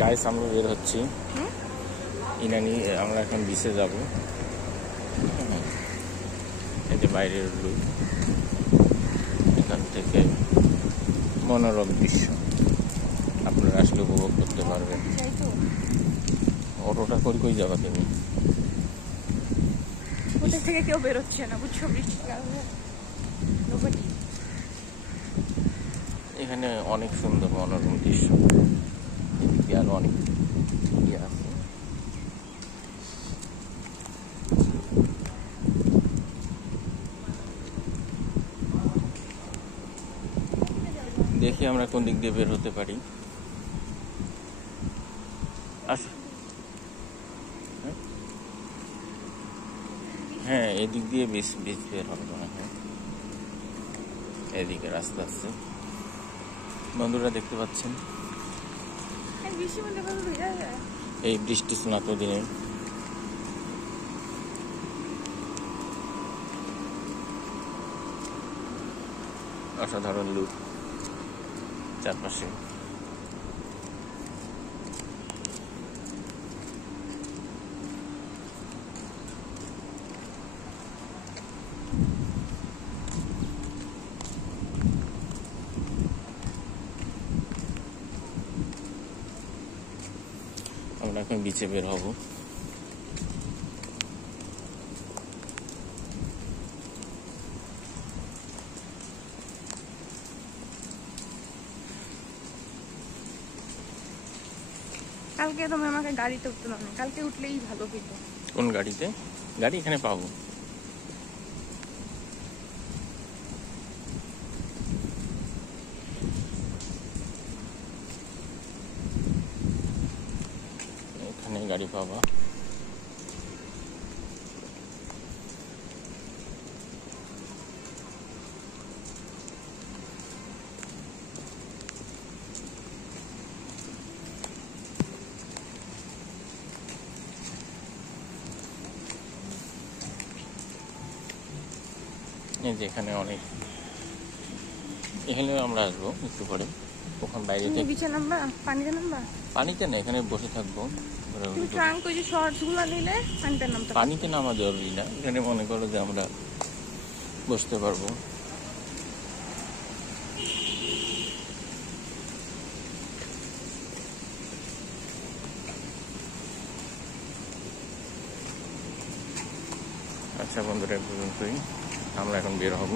Guys আমরা বের হচ্ছি ইনানি, আমরা এখন বিচে যাব। এই যে বাইরের লুক, এখান থেকে মনোরম দৃশ্য আপনারা আসলে উপভোগ করতে পারবেন। অটোটা কই যাবা তুমি? হোটেল থেকে কেউ বেরোচ্ছে না, বুঝছো, বৃষ্টির কারণে। এখানে অনেক সুন্দর মনোরম দৃশ্য, এদিকে আরো অনেক ইয়ে আছে। দেখি আমরা কোন দিক দিয়ে বের হতে পারি। হ্যাঁ, এদিক দিয়ে বেশ বের হবে মনে হয়। এদিকে রাস্তা আছে, বন্ধুরা দেখতে পাচ্ছেন। এই বৃষ্টি স্নাত দিনে অসাধারণ লুক চারপাশে। আমরা এখন বিচে বের হব। কালকে তুমি আমাকে গাড়িতে উঠতে দাও না, কালকে উঠলেই ভালো হইতো। কোন গাড়িতে? গাড়ি এখানে পাবো। এখানে গাড়ি পাবা। এই যে এখানে অনেক, এখানে আমরা আসবো একটু পরে। ওখান বাইরে থেকে বিচে নামবা, পানিতে নামবা? পানিতে না, এখানে বসে থাকবো। ট্রাঙ্ক ওই যে শর্টস গুলো নিলে পানিতে নামতে। পানিতে নামা জরুরি না, এখানে মনে করো যে আমরা বসতে পারবো। আচ্ছা বন্ধুরা, পর্যন্তই, আমরা এখন বের হব।